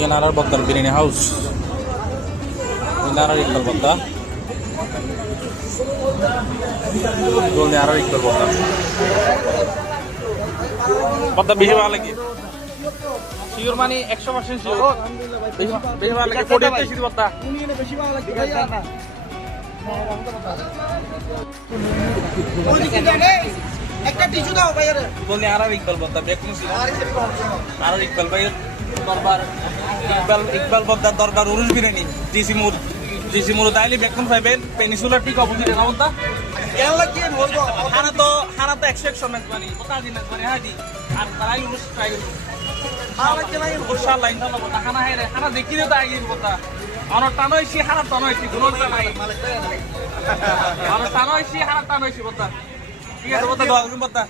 Yan arar bagdar birini house. Yan arar ikkal bagda. Dol ni arar ikkal bagda. Bagda beshi bhalo lagi. Sure mani 100% sure. Beshi bhalo lagi. 40 te shiri bagda. বেশি ভালো লাগছে ভাইয়া একটা tissue দাও ভাইয়া Dol ni arar ikkal bagda. Bekun si. Arar ikkal bhai দরবার ইকবাল বদ্দার দরবার উরুস biryani GC মুর দাইলি beacon পাইবেন পেনিসুলার ঠিক অপোজিটে না বলতা কেন লাগছে বলবো হানা তো 100 ম্যাচ বানি কথা দিন মানে হাজি আর তারাই উরুস ট্রাই করব ভালো লাগছে ভাই ইনশাআল্লাহ ইনশাআল্লাহ বলতা হানা হায় রে হানা দেখি রে তাই গিয়ে বলতা আমার টানোইছি হানা টানোইছি গুণটা নাই আমার টানোইছি হানা টানোইছি বলতা ঠিক আছে বলতা দোয়া করুন বলতা